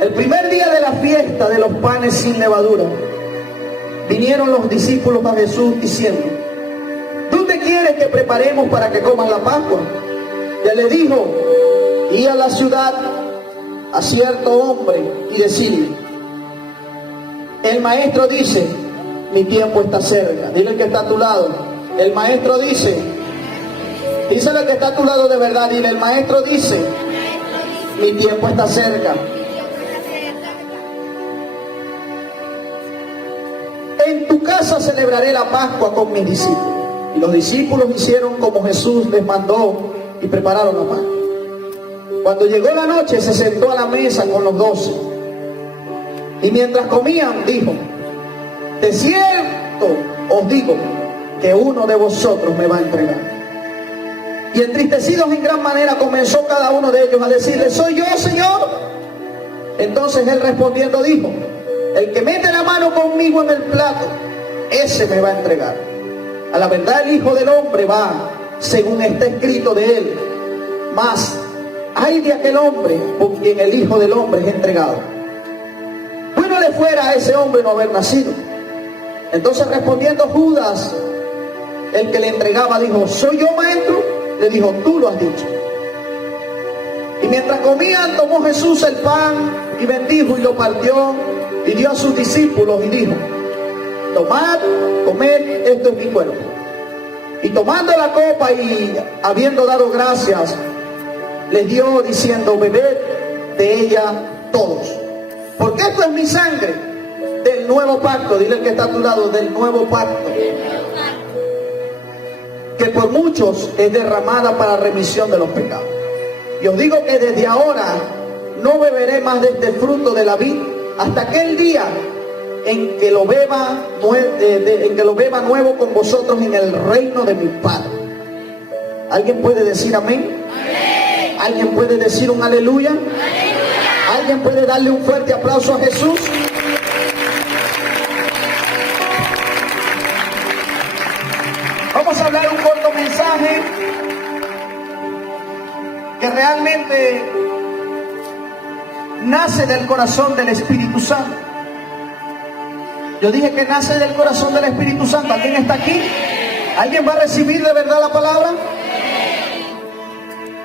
El primer día de la fiesta de los panes sin levadura, vinieron los discípulos a Jesús diciendo: ¿dónde quieres que preparemos para que coman la Pascua? Y él le dijo: id a la ciudad a cierto hombre y decirle: el maestro dice, mi tiempo está cerca. Dile al que está a tu lado: el maestro dice. Díselo al que está a tu lado de verdad, dile: el maestro dice, mi tiempo está cerca. En tu casa celebraré la Pascua con mis discípulos. Y los discípulos hicieron como Jesús les mandó y prepararon la Pascua. Cuando llegó la noche, se sentó a la mesa con los 12. Y mientras comían, dijo: de cierto os digo que uno de vosotros me va a entregar. Y entristecidos en gran manera, comenzó cada uno de ellos a decirle: ¿soy yo, Señor? Entonces él respondiendo dijo: el que mete la mano conmigo en el plato, ese me va a entregar. A la verdad el Hijo del Hombre va según está escrito de él. Mas ay de aquel hombre por quien el Hijo del Hombre es entregado. Bueno le fuera a ese hombre no haber nacido. Entonces respondiendo Judas, el que le entregaba, dijo: ¿soy yo, maestro? Le dijo: tú lo has dicho. Y mientras comían, tomó Jesús el pan y bendijo y lo partió y dio a sus discípulos y dijo: tomad, comed, esto es mi cuerpo. Y tomando la copa y habiendo dado gracias, les dio diciendo: bebed de ella todos, porque esto es mi sangre del nuevo pacto. Dile al que está a tu lado: del nuevo pacto, que por muchos es derramada para remisión de los pecados. Y os digo que desde ahora no beberé más de este fruto de la vid hasta aquel día en que lo beba nuevo con vosotros en el reino de mi Padre. ¿Alguien puede decir amén? Amén. ¿Alguien puede decir un aleluya? Aleluya. ¿Alguien puede darle un fuerte aplauso a Jesús? Vamos a hablar un corto mensaje que realmente nace del corazón del Espíritu Santo. Yo dije que nace del corazón del Espíritu Santo. ¿Alguien está aquí? ¿Alguien va a recibir de verdad la palabra?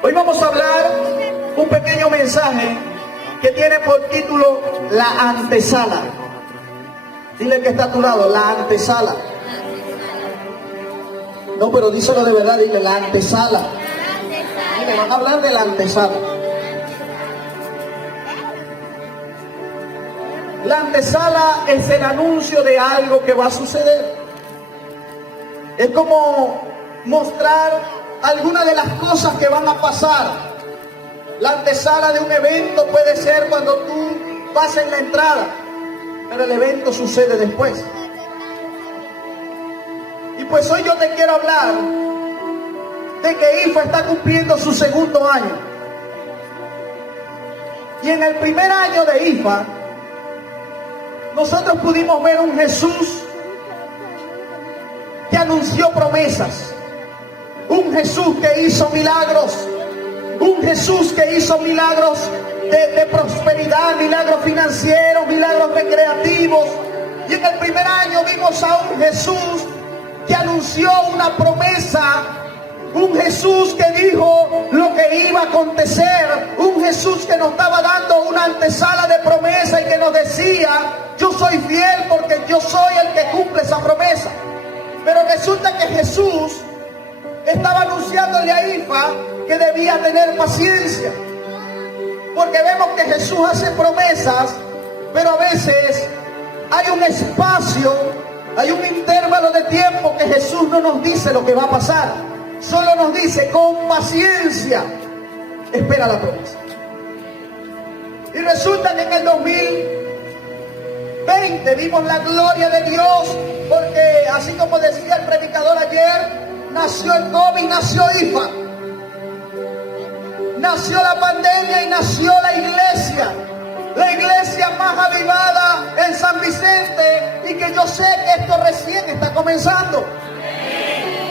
Hoy vamos a hablar un pequeño mensaje que tiene por título la antesala. Dile que está a tu lado: la antesala. No, pero díselo de verdad, dile: la antesala. Mire, van a hablar de la antesala. La antesala es el anuncio de algo que va a suceder. Es como mostrar algunas de las cosas que van a pasar. La antesala de un evento puede ser cuando tú vas en la entrada, pero el evento sucede después. Y pues hoy yo te quiero hablar de que IFA está cumpliendo su segundo año. Y en el primer año de IFA, nosotros pudimos ver un Jesús que anunció promesas, un Jesús que hizo milagros, un Jesús que hizo milagros de prosperidad, milagros financieros, milagros recreativos. Y en el primer año vimos a un Jesús que anunció una promesa, un Jesús que dijo lo que iba a acontecer, un Jesús que nos estaba dando una antesala de promesa y que nos decía: yo soy fiel porque yo soy el que cumple esa promesa. Pero resulta que Jesús estaba anunciándole a IFA que debía tener paciencia, porque vemos que Jesús hace promesas, pero a veces hay un espacio, hay un intervalo de tiempo que Jesús no nos dice lo que va a pasar. Solo nos dice: con paciencia espera la promesa. Y resulta que en el 2020 vimos la gloria de Dios, porque así como decía el predicador ayer, nació el COVID, nació IFA, nació la pandemia y nació la iglesia más avivada en San Vicente, y que yo sé que esto recién está comenzando.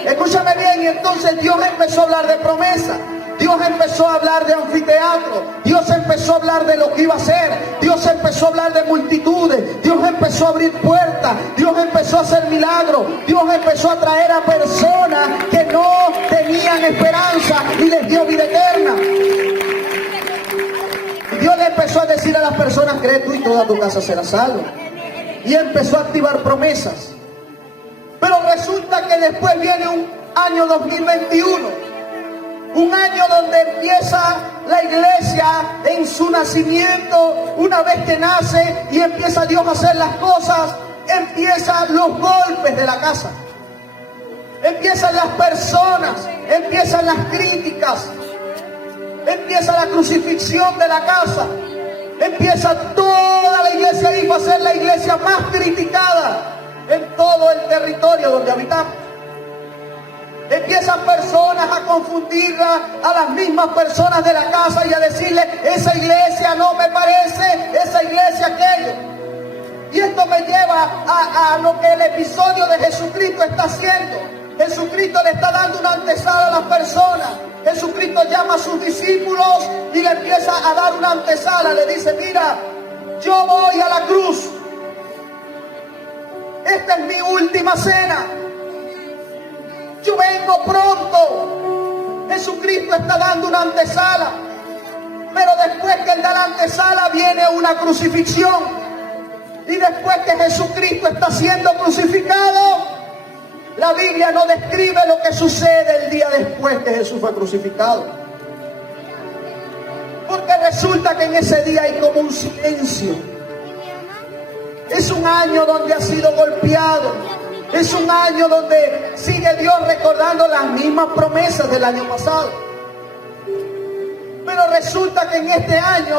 Escúchame bien. Y entonces Dios empezó a hablar de promesa. Dios empezó a hablar de anfiteatro. Dios empezó a hablar de lo que iba a hacer. Dios empezó a hablar de multitudes. Dios empezó a abrir puertas. Dios empezó a hacer milagros. Dios empezó a traer a personas que no tenían esperanza y les dio vida eterna. Dios le empezó a decir a las personas: cree tú y toda tu casa será salva. Y empezó a activar promesas. Pero resulta que después viene un año 2021. Un año donde empieza la iglesia en su nacimiento. Una vez que nace y empieza Dios a hacer las cosas, empiezan los golpes de la casa. Empiezan las personas, empiezan las críticas. Empieza la crucifixión de la casa. Empieza toda la iglesia IFA a ser la iglesia más criticada en todo el territorio donde habitamos. Empiezan personas a confundirla a las mismas personas de la casa y a decirle: esa iglesia no me parece, esa iglesia aquello. Y esto me lleva a lo que el episodio de Jesucristo está haciendo. Jesucristo le está dando una antesala a las personas. Jesucristo llama a sus discípulos y le empieza a dar una antesala. Le dice: mira, yo voy a la cruz. Esta es mi última cena. Yo vengo pronto. Jesucristo está dando una antesala. Pero después que él da la antesala viene una crucifixión. Y después que Jesucristo está siendo crucificado, la Biblia no describe lo que sucede el día después que Jesús fue crucificado. Porque resulta que en ese día hay como un silencio. Es un año donde ha sido golpeado. Es un año donde sigue Dios recordando las mismas promesas del año pasado. Pero resulta que en este año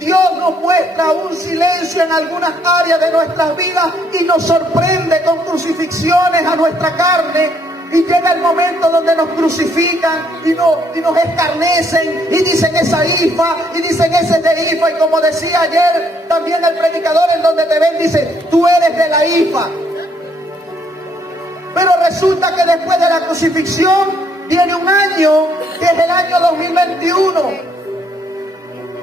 Dios nos muestra un silencio en algunas áreas de nuestras vidas y nos sorprende con crucifixiones a nuestra carne. Y llega el momento donde nos crucifican y nos escarnecen y dicen: esa IFA, y dicen: ese es de IFA. Y como decía ayer también el predicador, en donde te ven, dice: tú eres de la IFA. Pero resulta que después de la crucifixión viene un año, que es el año 2021,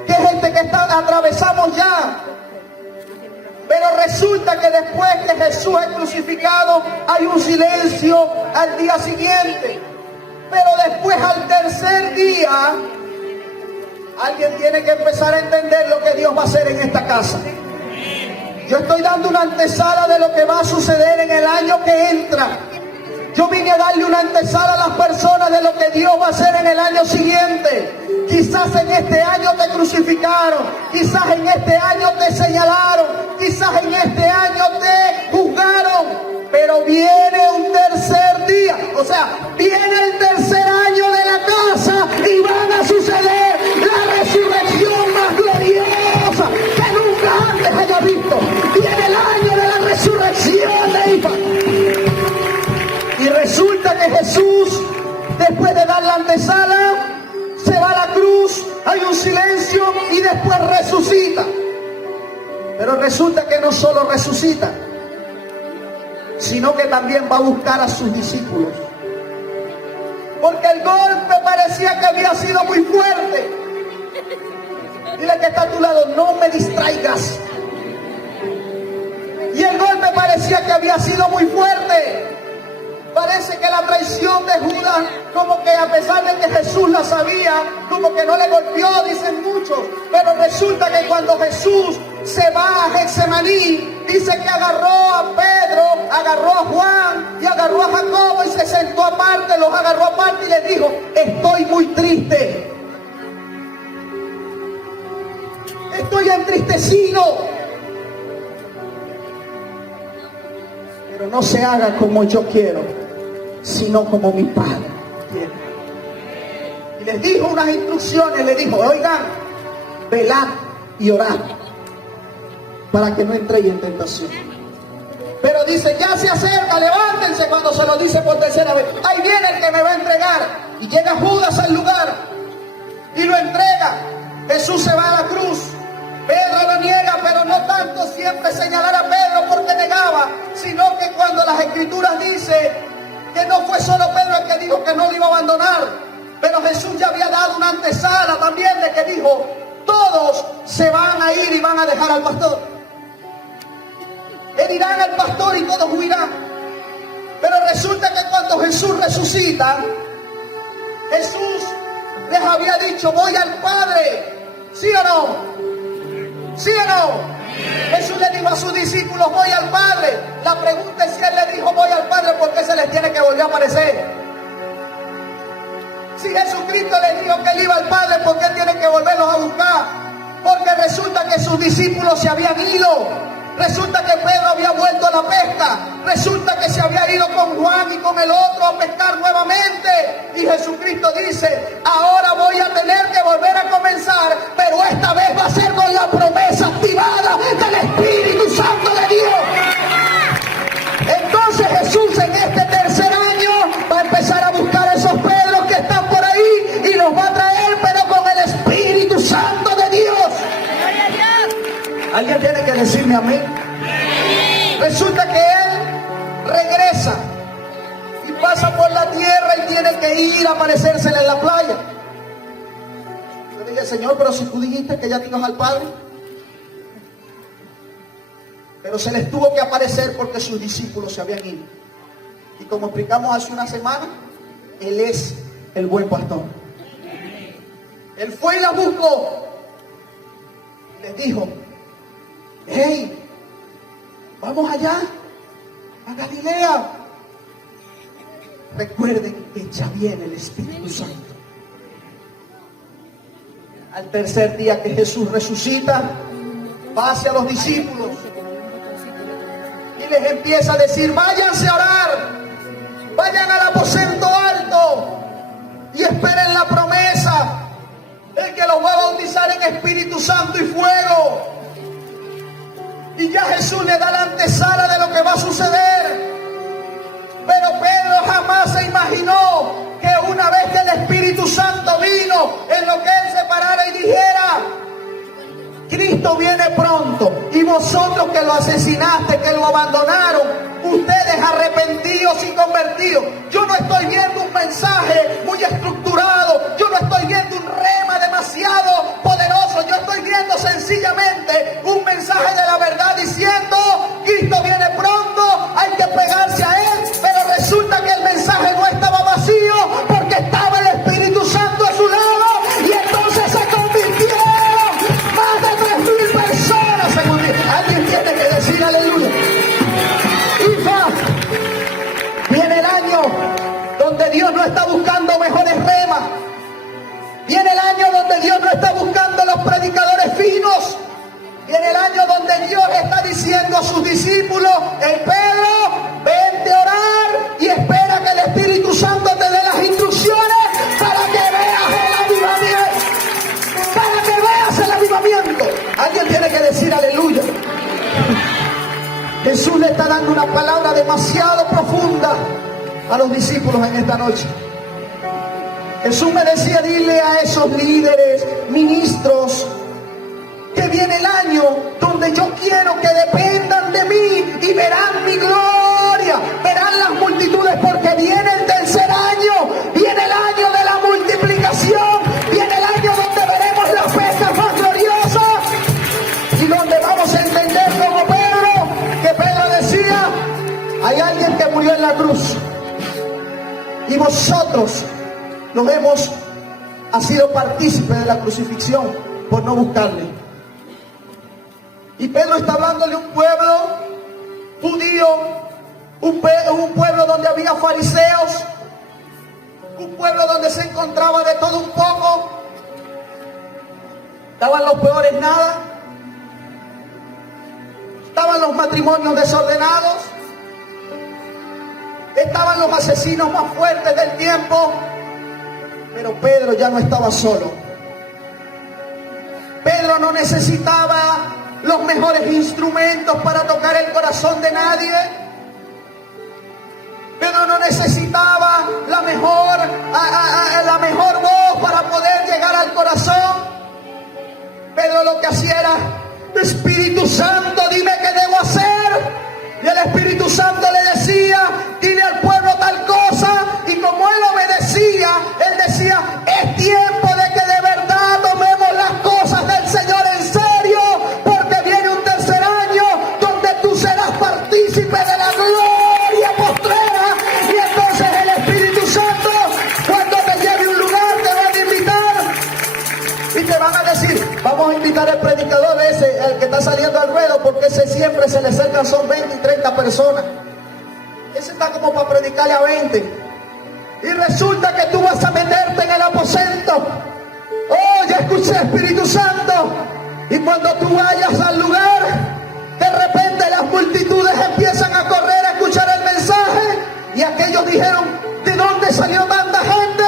que es este que atravesamos ya. Pero resulta que después que Jesús es crucificado hay un silencio al día siguiente. Pero después, al tercer día, alguien tiene que empezar a entender lo que Dios va a hacer en esta casa. Yo estoy dando una antesala de lo que va a suceder en el año que entra. Yo vine a darle una antesala a las personas de lo que Dios va a hacer en el año siguiente. Quizás en este año te crucificaron, quizás en este año te señalaron, quizás en este año te juzgaron, pero viene un tercer día, o sea, viene el tercer año de la casa y van a suceder la resurrección más gloriosa que nunca antes haya visto. Viene el año de la resurrección de IFA. Y resulta que Jesús, después de dar la antesala, se va a la cruz, hay un silencio y después resucita. Pero resulta que no solo resucita, sino que también va a buscar a sus discípulos. Porque el golpe parecía que había sido muy fuerte. Dile que está a tu lado: no me distraigas. Y el golpe parecía que había sido muy fuerte. Parece que la traición de Judas, como que a pesar de que Jesús la sabía, como que no le golpeó, dicen muchos. Pero resulta que cuando Jesús se va a Getsemaní, dice que agarró a Pedro, agarró a Juan y agarró a Jacobo y se sentó aparte, los agarró aparte y les dijo: estoy muy triste. Estoy entristecido. Pero no se haga como yo quiero, sino como mi Padre quiere. Y les dijo unas instrucciones, les dijo: oigan, velad y orad para que no entréis en tentación. Pero dice: ya se acerca, levántense. Cuando se lo dice por tercera vez: ahí viene el que me va a entregar. Y llega Judas al lugar y lo entrega. Jesús se va a la cruz. Pedro lo niega, pero no tanto siempre señalar a Pedro porque negaba, sino que cuando las Escrituras dicen que no fue solo Pedro el que dijo que no lo iba a abandonar, pero Pero Jesús ya había dado una antesala también de que dijo, todos se van a ir y van a dejar al pastor. Herirán al pastor y todos huirán. Pero resulta que cuando Jesús resucita, Jesús les había dicho, voy al Padre. ¿Sí o no? ¿Sí o no? Jesús le dijo a sus discípulos, voy al Padre. La pregunta es si Él le dijo, voy al Padre, ¿por qué se les tiene que volver a aparecer? Si Jesucristo le dijo que Él iba al Padre, ¿por qué tiene que volverlos a buscar? Porque resulta que sus discípulos se habían ido. Resulta que Pedro había vuelto a la pesca. Resulta que se había ido con Juan y con el otro a pescar nuevamente. Y Jesucristo dice, ahora voy a tener que volver a comenzar, pero esta vez va a ser con la promesa activada del Espíritu Santo de Dios. Entonces Jesús en este tercer año va a empezar a buscar a esos Pedros que están por ahí y los va a traer, pero con el Espíritu Santo de Dios. ¿Alguien tiene que decirme amén? Resulta que Él regresa y pasa por la tierra y tiene que ir a aparecérsele en la playa. Yo dije, Señor, pero si tú dijiste que ya te ibas al Padre. Pero se les tuvo que aparecer porque sus discípulos se habían ido. Y como explicamos hace una semana, Él es el buen pastor. Él fue y la buscó. Les dijo, hey, vamos allá, a Galilea. Recuerden que ya viene el Espíritu Santo. Al tercer día que Jesús resucita, va hacia los discípulos y les empieza a decir, váyanse a orar, vayan al aposento alto y esperen la promesa del que los va a bautizar en Espíritu Santo y fuego. Y ya Jesús le da la antesala de lo que va a suceder. Pero Pedro jamás se imaginó que una vez que el Espíritu Santo vino, en lo que él se parara y dijera, Cristo viene pronto, y vosotros que lo asesinaste, que lo abandonaron, ustedes arrepentidos y convertidos. Yo no estoy viendo un mensaje muy estructurado, yo no estoy viendo un rema demasiado poderoso, yo estoy viendo sencillamente un mensaje de la verdad diciendo, Cristo viene pronto, hay que pegarse a Él. Pero resulta que el mensaje no estaba vacío porque estaba el Espíritu Santo a su lado, y entonces se convirtieron más de 3,000 personas, según alguien tiene que decir aleluya. Viene el año donde Dios no está buscando mejores remas. Viene el año donde Dios no está buscando los predicadores finos. Viene el año donde Dios está diciendo a sus discípulos, hey Pedro, vente a orar y espera que el Espíritu Santo te dé las instrucciones para que veas el avivamiento. Para que veas el avivamiento. Alguien tiene que decir aleluya. Jesús le está dando una palabra demasiado profunda a los discípulos en esta noche. Jesús me decía, dile a esos líderes, ministros, que viene el año donde yo quiero que dependan de mí y verán mi gloria, verán las multitudes, porque viene el tercer año, viene el año de la multiplicación, viene el año donde veremos las pescas más gloriosas y donde vamos a entender como Pedro, que Pedro decía, hay alguien que murió en la cruz y vosotros ha sido partícipe de la crucifixión por no buscarle. Y Pedro está hablándole a un pueblo judío, un pueblo donde había fariseos, un pueblo donde se encontraba de todo un poco. Estaban los peores nada, estaban los matrimonios desordenados, estaban los asesinos más fuertes del tiempo. Pero Pedro ya no estaba solo. Pedro no necesitaba los mejores instrumentos para tocar el corazón de nadie. Pedro no necesitaba la mejor voz para poder llegar al corazón. Pedro lo que hacía era, Espíritu Santo, dime qué debo hacer. Y el Espíritu Santo le decía, dile al pueblo tal cosa. Y como él obedecía, él decía, vamos a invitar al predicador ese, el que está saliendo al ruedo, porque ese siempre se le acercan, son 20 y 30 personas. Ese está como para predicarle a 20. Y resulta que tú vas a meterte en el aposento. Oh, ya escuché, Espíritu Santo. Y cuando tú vayas al lugar, de repente las multitudes empiezan a correr a escuchar el mensaje. Y aquellos dijeron, ¿de dónde salió tanta gente?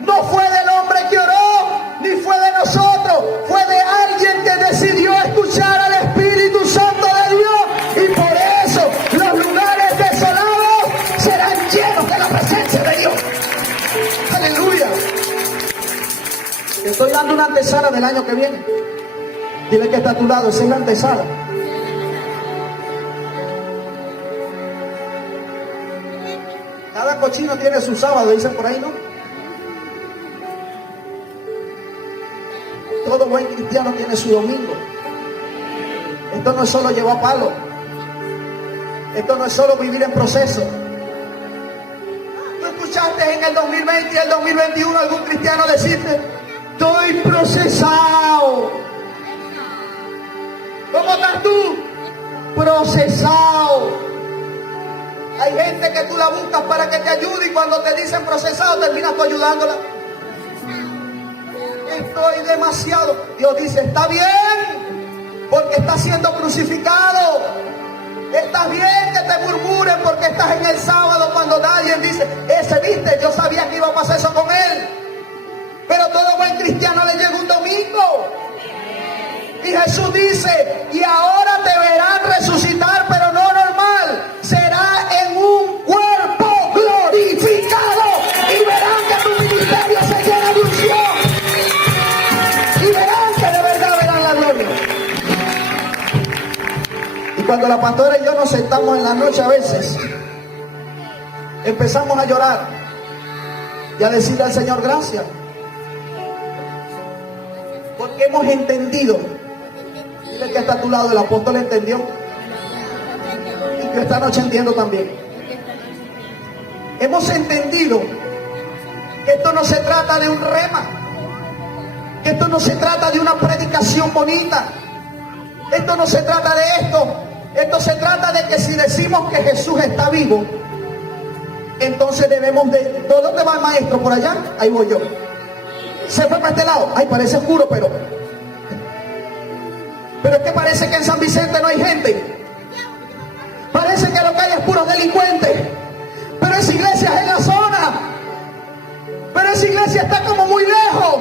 No fue del hombre que oró, ni fue de nosotros. Fue de alguien que decidió escuchar al Espíritu Santo de Dios. Y por eso los lugares desolados serán llenos de la presencia de Dios. Aleluya. Te estoy dando una antesala del año que viene. Dile que está a tu lado, esa es la antesala. Cada cochino tiene su sábado, dicen por ahí, ¿no? Todo buen cristiano tiene su domingo. Esto no es solo llevar palo. Esto no es solo vivir en proceso. ¿Tú escuchaste en el 2020 y el 2021 algún cristiano decirte, estoy procesado? ¿Cómo estás tú? Procesado. Hay gente que tú la buscas para que te ayude y cuando te dicen procesado terminas tú ayudándola. Estoy demasiado. Dios dice, está bien, porque estás siendo crucificado. Está bien que te murmuren porque estás en el sábado cuando nadie dice, ese viste, yo sabía que iba a pasar eso con él. Pero todo buen cristiano le llega un domingo. Y Jesús dice, y ahora te verán resucitar, pero no normal. Será en un cuerpo glorificado. Y verán que tu ministerio se llena de unción. Y verán que de verdad verán la gloria. Y cuando la pastora y yo nos sentamos en la noche a veces, empezamos a llorar y a decirle al Señor gracias. Porque hemos entendido. Dile que está a tu lado, el apóstol entendió. Y yo esta noche entiendo también. Hemos entendido que esto no se trata de un rema. Que esto no se trata de una predicación bonita. Esto no se trata de esto. Esto se trata de que si decimos que Jesús está vivo, entonces debemos de... ¿Por dónde va el maestro? ¿Por allá? Ahí voy yo. Se fue para este lado. Ay, parece oscuro, pero es que parece que en San Vicente no hay gente. Parece que lo que hay es puros delincuentes. Pero esa iglesia es en la zona. Pero esa iglesia está como muy lejos.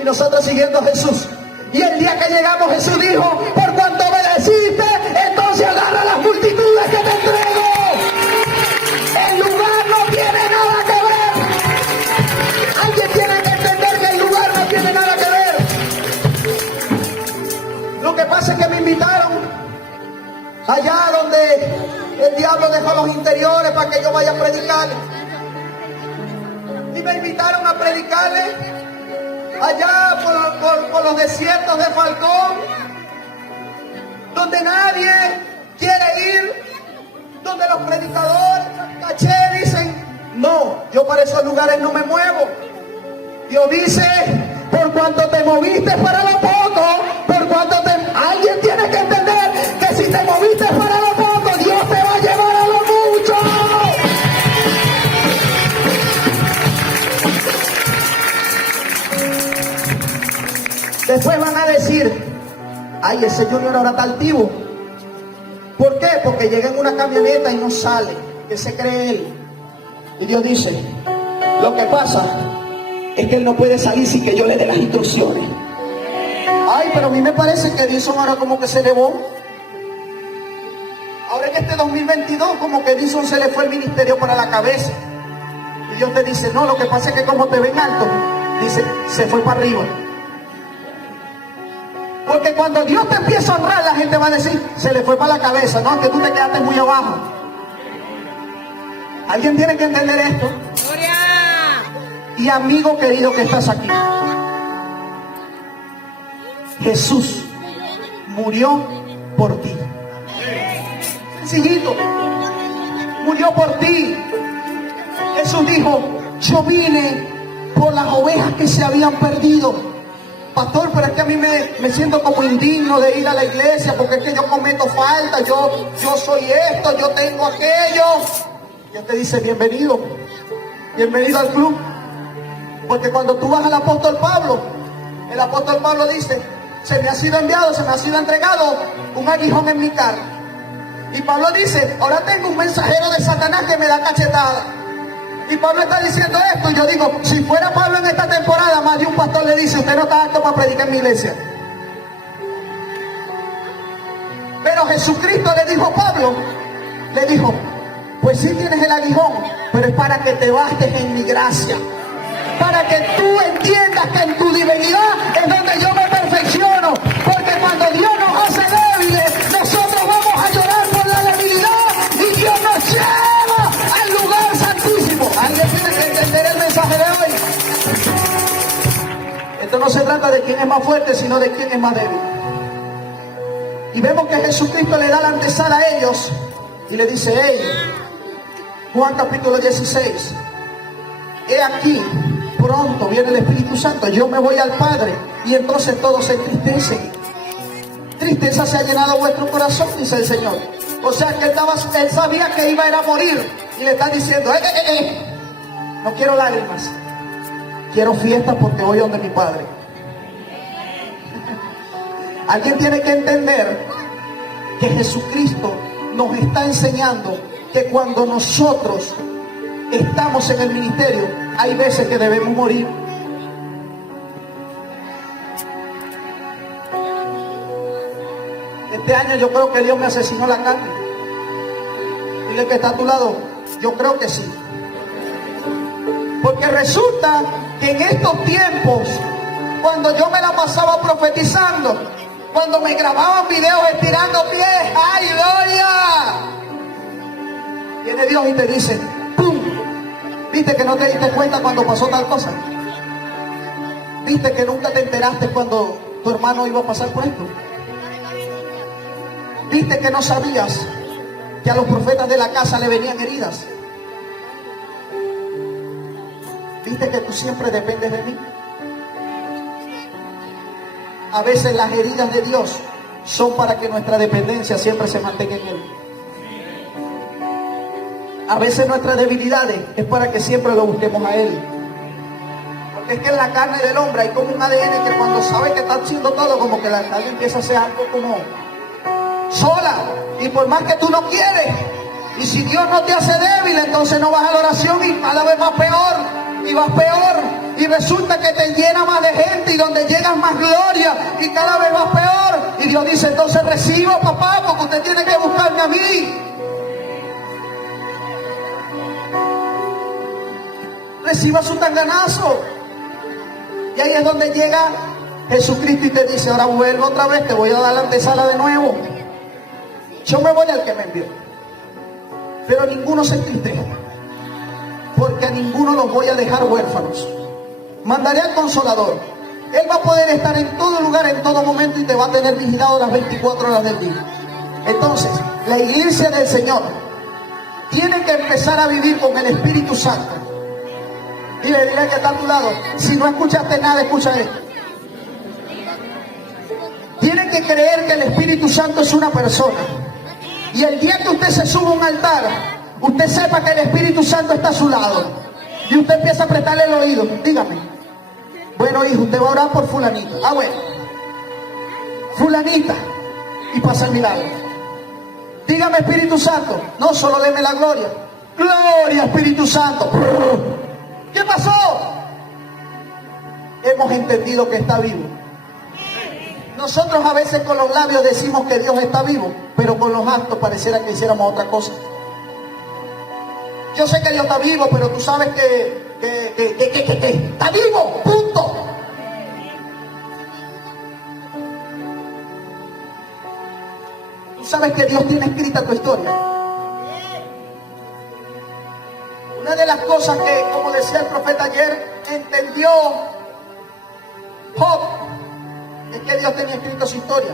Y nosotros siguiendo a Jesús. Y el día que llegamos Jesús dijo, por cuanto obedeciste, entonces agarra las multitudes que te entrego. El lugar no tiene nada que ver. Alguien tiene que entender que el lugar no tiene nada que ver. Lo que pasa es que me invitaron allá donde el diablo dejó los interiores para que yo vaya a predicar. Y me invitaron a predicarle allá por los desiertos de Falcón, donde nadie quiere ir, donde los predicadores caché dicen, no, yo para esos lugares no me muevo. Dios dice, por cuanto te moviste para lo poco, por cuanto te... Alguien tiene que entender que si te moviste para lo poco, Dios te va a llevar a lo mucho. Después van a decir, ay, ese Junior ahora está altivo. ¿Por qué? Porque llega en una camioneta y no sale. ¿Qué se cree él? Y Dios dice, lo que pasa es que él no puede salir sin que yo le dé las instrucciones. Ay, pero a mí me parece que Edison ahora como que se elevó. Ahora en este 2022 como que Edison se le fue el ministerio para la cabeza. Y Dios te dice, no, lo que pasa es que como te ven alto, dice, se fue para arriba. Porque cuando Dios te empieza a honrar, la gente va a decir, se le fue para la cabeza, no, que tú te quedaste muy abajo. Alguien tiene que entender esto. ¡Gloria! Y amigo querido que estás aquí, Jesús murió por ti. Sencillito, murió por ti. Jesús dijo, yo vine por las ovejas que se habían perdido. pastor, pero es que a mí me siento como indigno de ir a la iglesia porque es que yo cometo falta, yo soy esto, yo tengo aquello. Y él te dice, bienvenido al club. Porque cuando tú vas al apóstol Pablo, el apóstol Pablo dice, se me ha sido enviado, se me ha sido entregado un aguijón en mi carne. Y Pablo dice, ahora tengo un mensajero de Satanás que me da cachetada. Y Pablo está diciendo esto, y yo digo, si fuera Pablo en esta temporada, más de un pastor le dice, usted no está apto para predicar en mi iglesia. Pero Jesucristo le dijo a Pablo, le dijo, pues sí tienes el aguijón, pero es para que te bastes en mi gracia. Para que tú entiendas que en tu divinidad es donde yo me perfecciono. Porque cuando Dios nos hace débiles, nosotros vamos a llorar por la debilidad y Dios nos lleva al lugar santísimo. Alguien tiene que entender el mensaje de hoy. Esto no se trata de quién es más fuerte, sino de quién es más débil. Y vemos que Jesucristo le da la antesala a ellos y le dice, hey, Juan capítulo 16, he aquí, pronto viene el Espíritu Santo, yo me voy al Padre, y entonces todos se entristecen. Tristeza se ha llenado vuestro corazón, dice el Señor. O sea que él sabía que iba a ir a morir, y le está diciendo, no quiero lágrimas, quiero fiesta porque voy donde mi Padre. Alguien tiene que entender que Jesucristo nos está enseñando que cuando nosotros estamos en el ministerio, hay veces que debemos morir. Este año yo creo que Dios me asesinó la carne. Dile que está a tu lado, yo creo que sí. Porque resulta que en estos tiempos, cuando yo me la pasaba profetizando, cuando me grababan videos estirando pies, ¡ay, gloria! Viene Dios y te dice, ¡pum! ¿Viste que no te diste cuenta cuando pasó tal cosa? ¿Viste que nunca te enteraste cuando tu hermano iba a pasar por esto? ¿Viste que no sabías que a los profetas de la casa le venían heridas? ¿Viste que tú siempre dependes de mí? A veces las heridas de Dios son para que nuestra dependencia siempre se mantenga en Él. A veces nuestras debilidades es para que siempre lo busquemos a Él. Porque es que en la carne del hombre hay como un ADN que cuando sabe que está haciendo todo, como que la carne empieza a hacer algo como sola. Y por más que tú no quieres, y si Dios no te hace débil, entonces no vas a la oración y cada vez vas peor. Y vas peor, y resulta que te llena más de gente, y donde llegas más gloria, y cada vez vas peor. Y Dios dice, entonces recibo, papá, porque usted tiene que buscarme a mí. Reciba su tanganazo. Y ahí es donde llega Jesucristo y te dice, ahora vuelvo otra vez, te voy a dar la antesala de nuevo. Yo me voy al que me envió. Pero ninguno se entristeja, porque a ninguno los voy a dejar huérfanos. Mandaré al Consolador. Él va a poder estar en todo lugar, en todo momento, y te va a tener vigilado las 24 horas del día. Entonces, la iglesia del Señor tiene que empezar a vivir con el Espíritu Santo. Dile que está a tu lado, si no escuchaste nada, escucha esto. Tiene que creer que el Espíritu Santo es una persona. Y el día que usted se suba a un altar, usted sepa que el Espíritu Santo está a su lado. Y usted empieza a prestarle el oído. Dígame, bueno, hijo, usted va a orar por fulanita. Ah, bueno, fulanita. Y pasa el milagro. Dígame, Espíritu Santo. No, solo deme la gloria. Gloria, Espíritu Santo. ¿Qué pasó? Hemos entendido que está vivo. Nosotros a veces con los labios decimos que Dios está vivo, pero con los actos pareciera que hiciéramos otra cosa. Yo sé que Dios está vivo, pero tú sabes que está vivo, punto. Tú sabes que Dios tiene escrita tu historia. Una de las cosas que, como decía el profeta ayer, entendió Job, es que Dios tenía escrito su historia.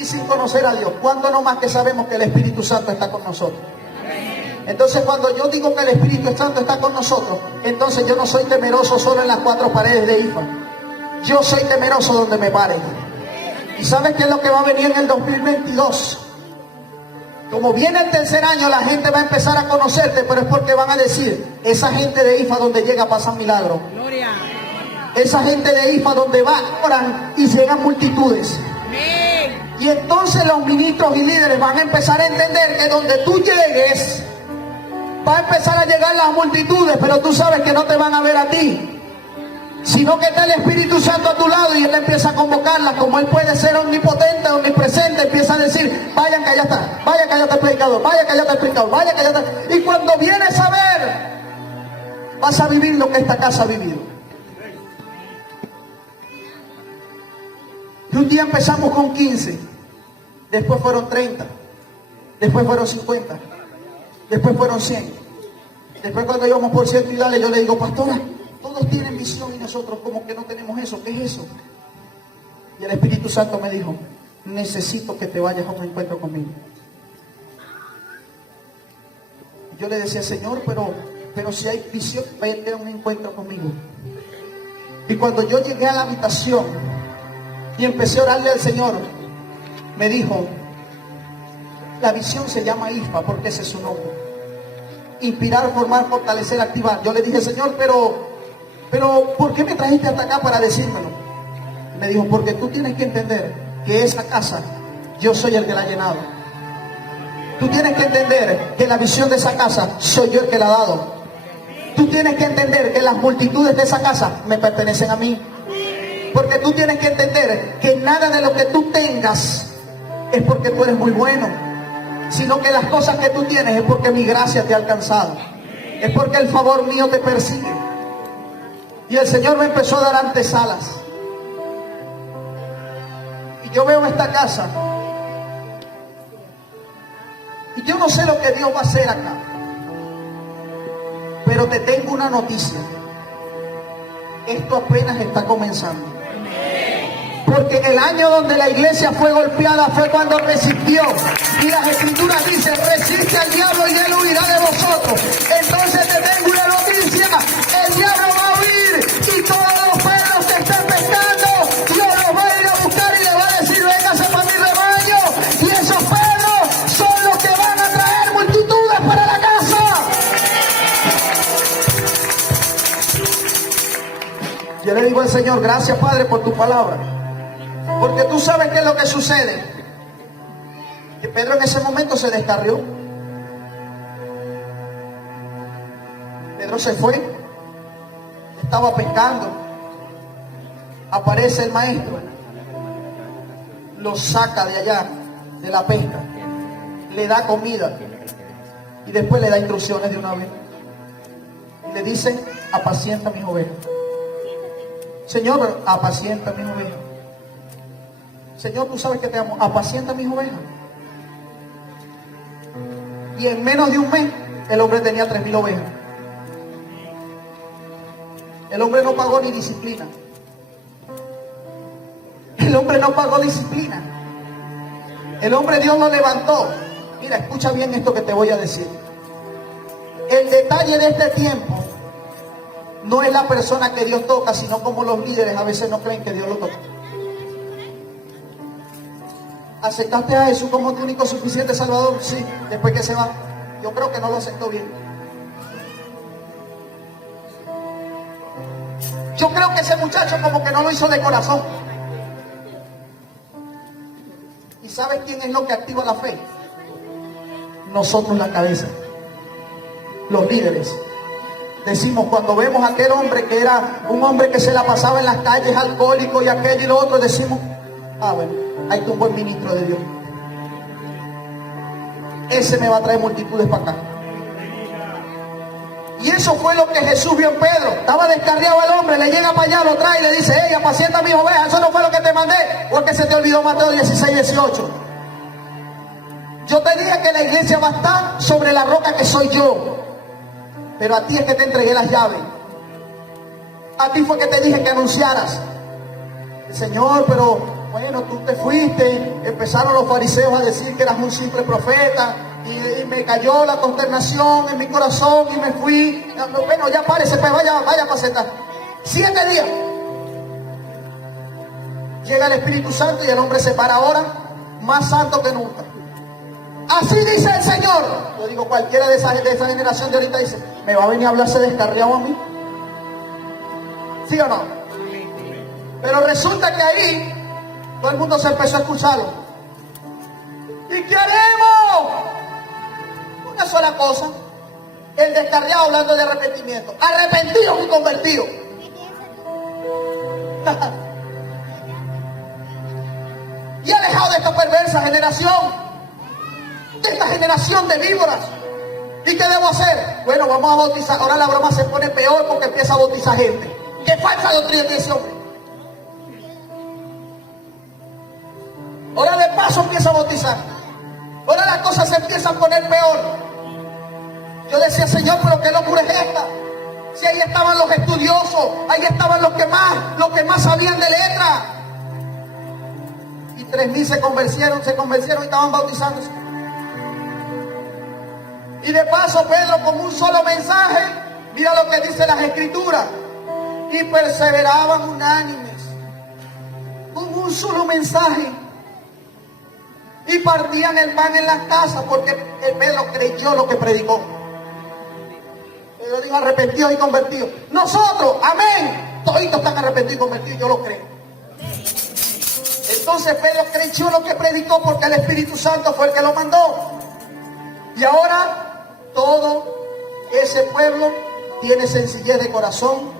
Y sin conocer a Dios, ¿cuándo no más que sabemos que el Espíritu Santo está con nosotros? Entonces cuando yo digo que el Espíritu Santo está con nosotros, entonces yo no soy temeroso solo en las 4 paredes de Ifa. yo soy temeroso donde me paren. ¿Y sabes qué es lo que va a venir en el 2022? Como viene el tercer año, la gente va a empezar a conocerte, pero es porque van a decir, esa gente de IFA donde llega pasan milagros. Gloria. Esa gente de IFA donde va, oran y llegan multitudes. Amén. Y entonces los ministros y líderes van a empezar a entender que donde tú llegues, va a empezar a llegar las multitudes, pero tú sabes que no te van a ver a ti, sino que está el Espíritu Santo a tu lado y Él empieza a convocarlas. Como Él puede ser omnipotente, omnipresente, empieza a decir, vayan que allá está, vaya que allá está el predicador, vaya que allá está el predicador, vaya que allá está. Y cuando vienes a ver, vas a vivir lo que esta casa ha vivido. Y un día empezamos con 15, después fueron 30, después fueron 50, después fueron 100. Después cuando íbamos por ciento y dale, yo le digo, pastora, todos tienen visión y nosotros como que no tenemos eso. ¿Qué es eso? Y el Espíritu Santo me dijo, necesito que te vayas a un encuentro conmigo. Yo le decía, Señor, pero si hay visión, vete a un encuentro conmigo. Y cuando yo llegué a la habitación y empecé a orarle al Señor, me dijo, la visión se llama IFA porque ese es su nombre. Inspirar, formar, fortalecer, activar. Yo le dije, Señor, pero ¿por qué me trajiste hasta acá para decírmelo? Me dijo, porque tú tienes que entender que esa casa, yo soy el que la ha llenado. Tú tienes que entender que la visión de esa casa, soy yo el que la ha dado. Tú tienes que entender que las multitudes de esa casa me pertenecen a mí. Porque tú tienes que entender que nada de lo que tú tengas es porque tú eres muy bueno, sino que las cosas que tú tienes es porque mi gracia te ha alcanzado. Es porque el favor mío te persigue. Y el Señor me empezó a dar antesalas. Y yo veo esta casa. Y yo no sé lo que Dios va a hacer acá. Pero te tengo una noticia. Esto apenas está comenzando. Porque en el año donde la iglesia fue golpeada fue cuando resistió. Y las escrituras dicen, resiste al diablo y él huirá de vosotros. Entonces te tengo una noticia. El diablo va a huir y todos los perros que estén pescando, Dios los va a ir a buscar y le va a decir, véngase para mi rebaño. Y esos perros son los que van a traer multitudes para la casa. Yo le digo al Señor, gracias Padre por tu palabra. Porque tú sabes qué es lo que sucede. Que Pedro en ese momento se descarrió. Pedro se fue. Estaba pescando. Aparece el maestro. Lo saca de allá, de la pesca. Le da comida. Y después le da instrucciones de una vez. Le dice, apacienta mis ovejas. Señor, apacienta mis ovejas. Señor, tú sabes que te amo, apacienta mis ovejas. Y en menos de un mes, el hombre tenía 3.000 ovejas. El hombre no pagó ni disciplina. El hombre no pagó disciplina. El hombre Dios lo levantó. Mira, escucha bien esto que te voy a decir. El detalle de este tiempo no es la persona que Dios toca, sino como los líderes a veces no creen que Dios lo toca. ¿Aceptaste a Jesús como tu único suficiente Salvador? Sí, después que se va. Yo creo que no lo aceptó bien. Yo creo que ese muchacho como que no lo hizo de corazón. ¿Y sabes quién es lo que activa la fe? Nosotros, la cabeza. Los líderes. Decimos, cuando vemos a aquel hombre que era un hombre que se la pasaba en las calles, alcohólico y aquel y lo otro, decimos, bueno, ahí está un buen ministro de Dios. Ese me va a traer multitudes para acá. Y eso fue lo que Jesús vio en Pedro. Estaba descarriado el hombre, le llega para allá, lo trae y le dice, hey, apacienta mis ovejas. Eso no fue lo que te mandé. ¿O es que se te olvidó Mateo 16, 18? Yo te dije que la iglesia va a estar sobre la roca que soy yo. Pero a ti es que te entregué las llaves. A ti fue que te dije que anunciaras. Señor, pero bueno, tú te fuiste. Empezaron los fariseos a decir que eras un simple profeta. Y me cayó la consternación en mi corazón y me fui. Bueno, ya párese, pues vaya para sentar. 7 días. Llega el Espíritu Santo y el hombre se para ahora más santo que nunca. Así dice el Señor. Yo digo, cualquiera de esa generación de ahorita dice, ¿me va a venir a hablarse descarriado a mí? ¿Sí o no? Pero resulta que ahí todo el mundo se empezó a escucharlo. ¿Y qué haremos? Una sola cosa. El descarriado hablando de arrepentimiento. Arrepentidos y convertidos. Y alejado de esta perversa generación. De esta generación de víboras. ¿Y qué debo hacer? Bueno, vamos a bautizar. Ahora la broma se pone peor porque empieza a bautizar gente. ¿Qué falsa doctrina tiene ese hombre? Ahora de paso empieza a bautizar. Ahora las cosas se empiezan a poner peor. Yo decía, Señor, pero ¿qué locura es esta? Si ahí estaban los estudiosos, ahí estaban los que más sabían de letra. Y 3,000 se convirtieron y estaban bautizándose. Y de paso Pedro con un solo mensaje, mira lo que dice las Escrituras, y perseveraban unánimes, con un solo mensaje, y partían el pan en las casas, porque Pedro creyó lo que predicó. Pedro dijo arrepentidos y convertidos. Nosotros, amén, toditos están arrepentidos y convertidos, yo lo creo. Entonces Pedro creyó lo que predicó porque el Espíritu Santo fue el que lo mandó. Y ahora todo ese pueblo tiene sencillez de corazón,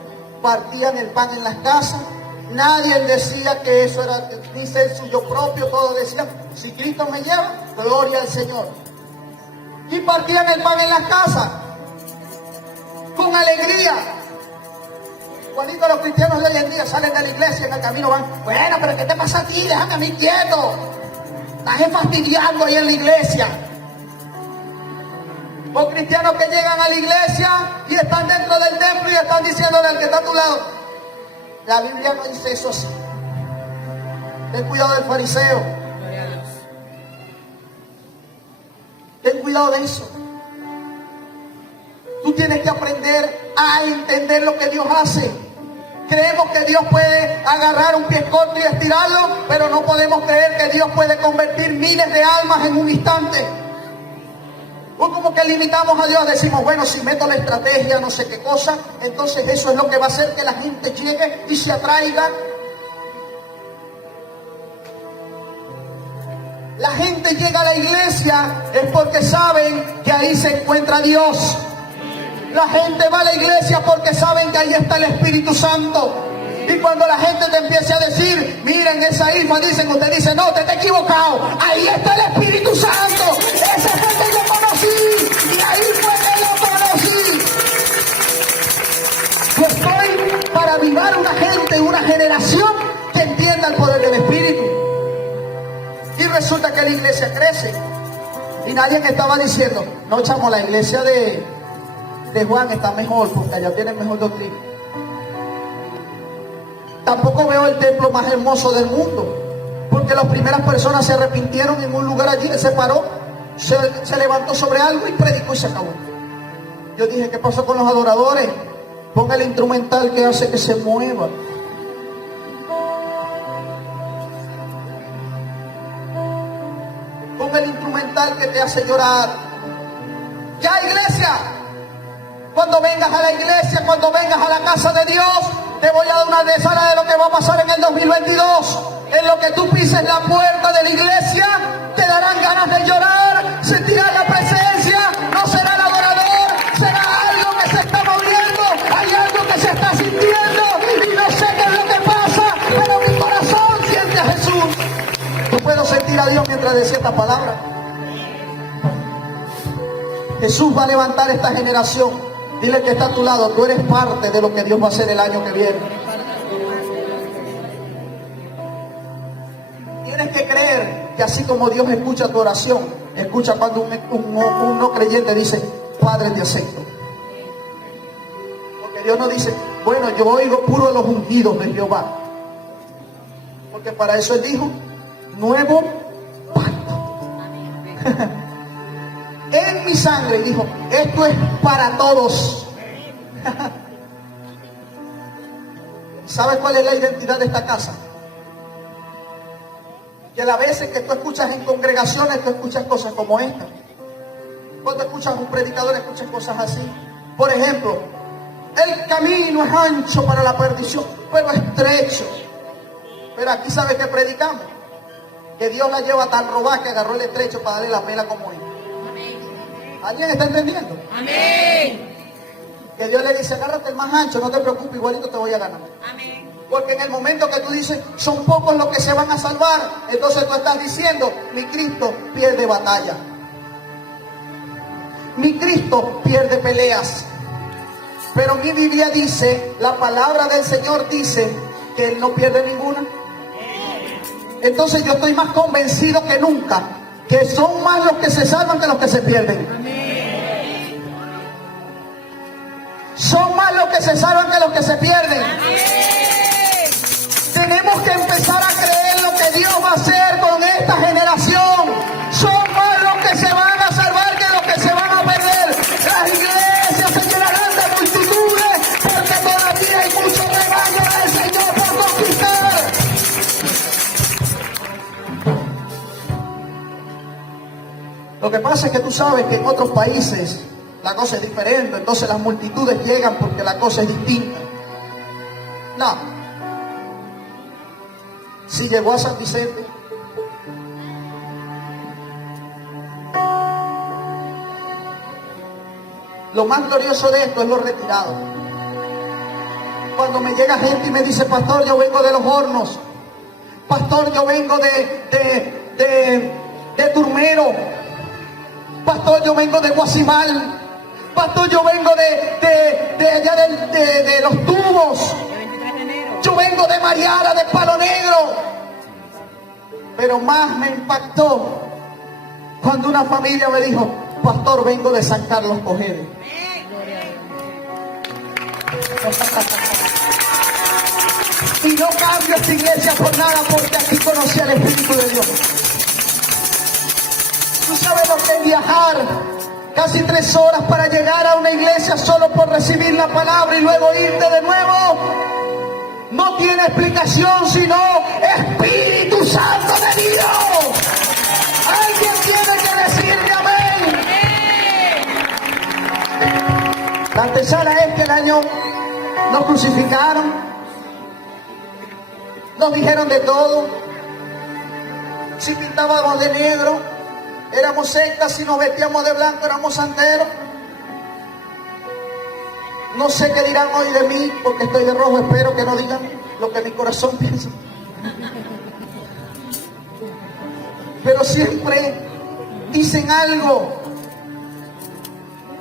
partían el pan en las casas, nadie decía que eso era ni ser suyo propio, todos decían, si Cristo me lleva, gloria al Señor. Y partían el pan en las casas, con alegría. Igualito los cristianos de hoy en día salen de la iglesia, en el camino van, bueno, pero ¿qué te pasa a ti? Déjame a mí quieto. Estás fastidiando ahí en la iglesia. O cristianos que llegan a la iglesia y están dentro del templo y están diciéndole al que está a tu lado, la Biblia no dice eso así. Ten cuidado del fariseo. Ten cuidado de eso. Tú tienes que aprender a entender lo que Dios hace. Creemos que Dios puede agarrar un pie corto y estirarlo, pero no podemos creer que Dios puede convertir miles de almas en un instante. O como que limitamos a Dios, decimos, bueno, si meto la estrategia, no sé qué cosa, entonces eso es lo que va a hacer que la gente llegue y se atraiga. La gente llega a la iglesia es porque saben que ahí se encuentra Dios. La gente va a la iglesia porque saben que ahí está el Espíritu Santo. Y cuando la gente te empiece a decir, miren esa isma, dicen, usted dice, no, te está equivocado. Ahí está el Espíritu Santo. Ese fue el que yo conocí. Y ahí fue que lo conocí. Yo estoy para avivar una gente, una generación que entienda el poder del Espíritu. Y resulta que la iglesia crece. Y nadie que estaba diciendo, no, chamo, la iglesia de Juan está mejor porque allá tienen mejor doctrina. Tampoco veo el templo más hermoso del mundo, porque las primeras personas se arrepintieron en un lugar allí, él se paró, se levantó sobre algo y predicó y se acabó. Yo dije, ¿qué pasó con los adoradores? Ponga el instrumental que hace que se mueva. Ponga el instrumental que te hace llorar. Ya, iglesia, cuando vengas a la iglesia, cuando vengas a la casa de Dios, te voy a dar una antesala de lo que va a pasar en el 2022. En lo que tú pises la puerta de la iglesia, te darán ganas de llorar, sentirás la presencia, no será el adorador, será algo que se está moviendo, hay algo que se está sintiendo, y no sé qué es lo que pasa, pero mi corazón siente a Jesús. Yo puedo sentir a Dios mientras decía esta palabra. Jesús va a levantar esta generación. Dile que está a tu lado, tú eres parte de lo que Dios va a hacer el año que viene. Tienes que creer que así como Dios escucha tu oración, escucha cuando un no creyente dice, Padre, te acepto. Porque Dios no dice, bueno, yo oigo puro de los ungidos de Jehová. Porque para eso Él dijo, nuevo pacto. En mi sangre, dijo, esto es para todos. ¿Sabes cuál es la identidad de esta casa? que las veces que tú escuchas en congregaciones, tú escuchas cosas como esta. Cuando escuchas a un predicador, escuchas cosas así. Por ejemplo, el camino es ancho para la perdición, pero estrecho. Pero aquí, ¿sabes qué predicamos? Que Dios la lleva tan robada que agarró el estrecho para darle la pela como él. ¿Alguien está entendiendo? Amén. Que Dios le dice, agárrate el más ancho, no te preocupes, igualito te voy a ganar. Amén. Porque en el momento que tú dices, son pocos los que se van a salvar, entonces tú estás diciendo, mi Cristo pierde batalla. Mi Cristo pierde peleas. Pero mi Biblia dice, la palabra del Señor dice que Él no pierde ninguna. Entonces yo estoy más convencido que nunca que son más los que se salvan que los que se pierden. Amén. Son más los que se salvan que los que se pierden. Amén. Tenemos que empezar a creer lo que Dios va a hacer con esta generación. Son más los que se van a salvar que los que se van a perder. Las iglesias se llenarán de multitudes porque todavía hay mucho rebaño del Señor por conquistar. Lo que pasa es que tú sabes que en otros países la cosa es diferente, entonces las multitudes llegan porque la cosa es distinta. No. Si llegó a San Vicente, lo más glorioso de esto es los retirados. Cuando me llega gente y me dice, pastor, yo vengo de Los Hornos, pastor, yo vengo de Turmero, pastor, yo vengo de Guasimal, pastor, yo vengo de allá de Los Tubos, yo vengo de Mariara, de Palo Negro. Pero más me impactó cuando una familia me dijo, pastor, vengo de San Carlos Cojedes. Y no cambio esta iglesia por nada, porque aquí conocí al Espíritu de Dios. ¿Tú sabes lo que es viajar casi 3 horas para llegar a una iglesia solo por recibir la palabra y luego irte de nuevo? No tiene explicación, sino Espíritu Santo de Dios. Alguien tiene que decirle amén. La antesala es que el año nos crucificaron, nos dijeron de todo. Si pintábamos de negro, éramos sectas. Si nos vestíamos de blanco, éramos santeros. No sé qué dirán hoy de mí, porque estoy de rojo. Espero que no digan lo que mi corazón piensa. Pero siempre dicen algo.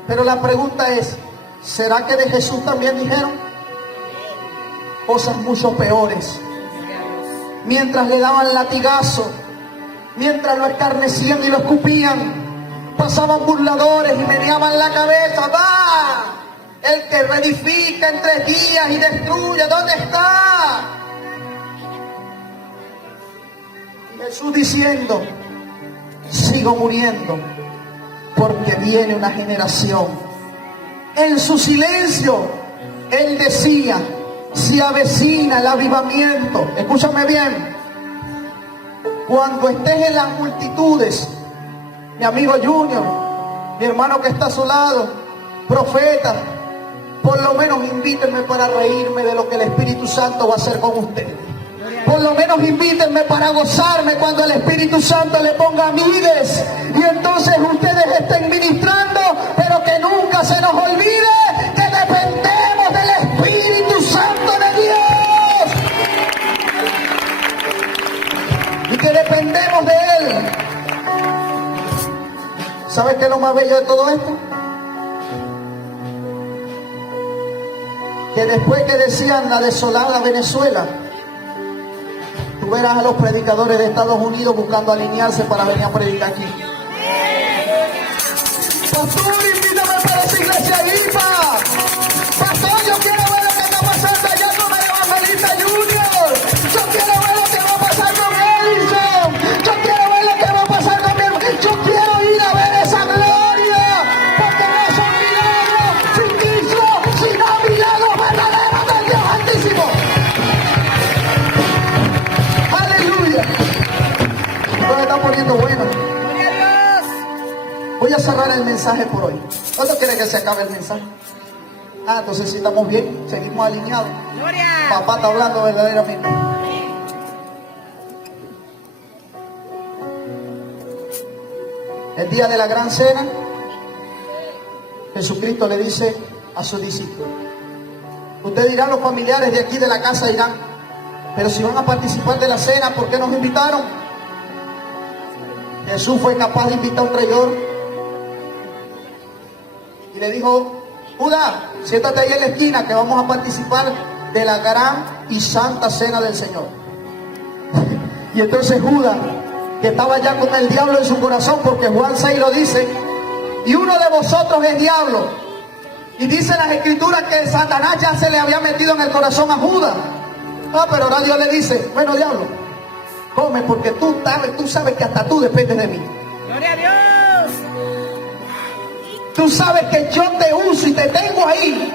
Pero la pregunta es, ¿será que de Jesús también dijeron cosas mucho peores? Mientras le daban latigazo, mientras lo escarnecían y lo escupían, pasaban burladores y meneaban la cabeza. ¡Va! El que reedifica en 3 días y destruye, ¿dónde está? Y Jesús diciendo, sigo muriendo, porque viene una generación. En su silencio, Él decía, se avecina el avivamiento. Escúchame bien. Cuando estés en las multitudes, mi amigo Junior, mi hermano que está a su lado, profeta, por lo menos invítenme para reírme de lo que el Espíritu Santo va a hacer con ustedes. Por lo menos invítenme para gozarme cuando el Espíritu Santo le ponga mides y entonces ustedes estén ministrando, pero que nunca se nos olvide que dependemos del Espíritu Santo de Dios y que dependemos de Él. ¿Sabes qué es lo más bello de todo esto? Que después que decían la desolada Venezuela, tú verás a los predicadores de Estados Unidos buscando alinearse para venir a predicar aquí. Pastor, invítame para esa iglesia IPA. Pastor, yo quiero ver lo que está pasando allá con el evangelista Junior. Yo quiero ver lo que va a pasar con Edison. Yo quiero ver lo que va a pasar con mi hermano. Yo quiero ir a ver esa gloria. Porque no son milagros ficticios, sino milagros verdaderos del Dios Altísimo. Aleluya. cerrar el mensaje por hoy. ¿Cuánto quiere que se acabe el mensaje? Entonces sí estamos bien, seguimos alineados. Gloria. Papá está hablando verdaderamente. El día de la gran cena, Jesucristo le dice a sus discípulos: ustedes dirán, los familiares de aquí de la casa dirán, pero si van a participar de la cena, ¿por qué nos invitaron? Jesús fue capaz de invitar a un traidor y le dijo: Judas, siéntate ahí en la esquina que vamos a participar de la gran y santa cena del Señor. Y entonces Judas, que estaba ya con el diablo en su corazón, porque Juan 6 lo dice, y uno de vosotros es diablo. Y dice las escrituras que Satanás ya se le había metido en el corazón a Judas. Pero ahora Dios le dice: bueno, diablo, come, porque tú sabes que hasta tú dependes de mí. Gloria a Dios. Tú sabes que yo te uso y te tengo ahí.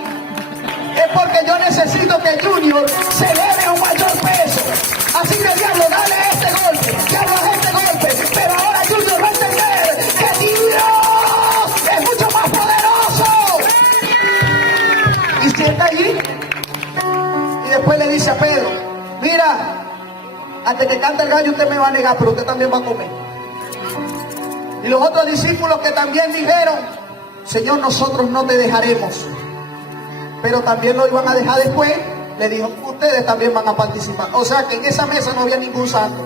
Es porque yo necesito que Junior se eleve un mayor peso. Así que diablo, dale este golpe, diablo, este golpe. Pero ahora Junior va a entender que Dios es mucho más poderoso. Y sienta allí. Y después le dice a Pedro: mira, antes que cante el gallo usted me va a negar, pero usted también va a comer. Y los otros discípulos que también dijeron: Señor, nosotros no te dejaremos. Pero también lo iban a dejar después. Le dijo: ustedes también van a participar. O sea que en esa mesa no había ningún santo.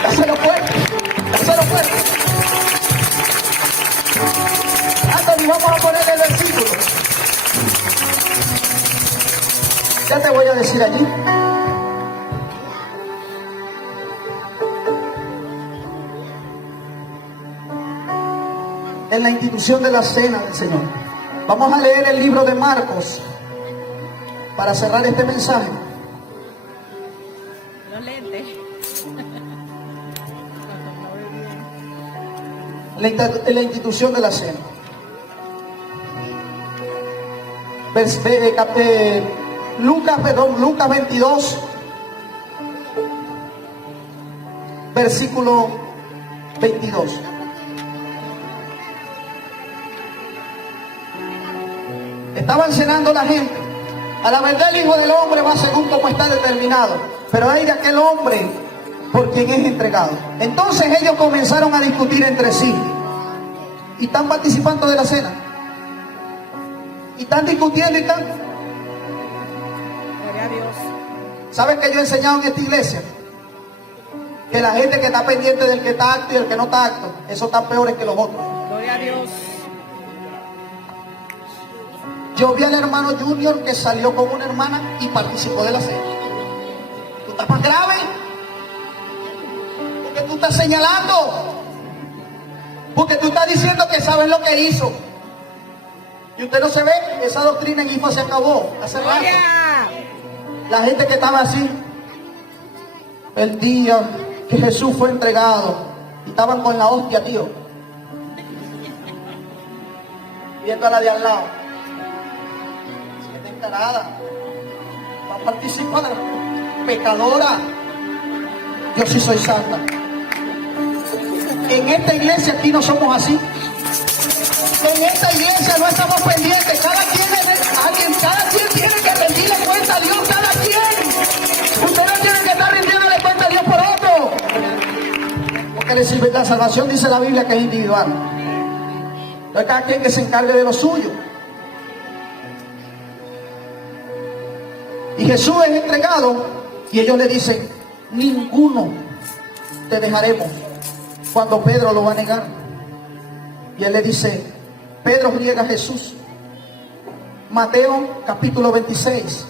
Dáselo fuerte, dáselo fuerte. Anthony, vamos a poner el versículo. Ya te voy a decir allí. En la institución de la cena del Señor. Vamos a leer el libro de Marcos para cerrar este mensaje. Los lentes. En la institución de la cena. Lucas 22, versículo 22. Estaban cenando la gente. A la verdad el Hijo del Hombre va según como está determinado, pero hay de aquel hombre por quien es entregado. Entonces ellos comenzaron a discutir entre sí. Y están participando de la cena. Y están discutiendo y están... Gloria a Dios. ¿Saben que yo he enseñado en esta iglesia? Que la gente que está pendiente del que está acto y el que no está acto, esos están peores que los otros. Gloria a Dios. Yo vi al hermano Junior que salió con una hermana y participó de la cena. ¿Tú estás más grave? Porque tú estás señalando. Porque tú estás diciendo que sabes lo que hizo. Y usted no se ve, esa doctrina en IFA se acabó hace rato. Gloria. La gente que estaba así, el día que Jesús fue entregado, y estaban con la hostia, tío. Viendo a la de al lado. Encarada, va a participar, pecadora. Yo sí soy santa. En esta iglesia aquí no somos así. En esta iglesia no estamos pendientes. Cada quien tiene que rendirle cuenta a Dios, cada quien. Usted no tiene que estar rindiéndole cuenta a Dios por otro. Porque la salvación dice la Biblia que es individual. Entonces cada quien que se encargue de lo suyo. Y Jesús es entregado y ellos le dicen: ninguno te dejaremos, cuando Pedro lo va a negar. Y él le dice, Pedro riega a Jesús. Mateo capítulo 26.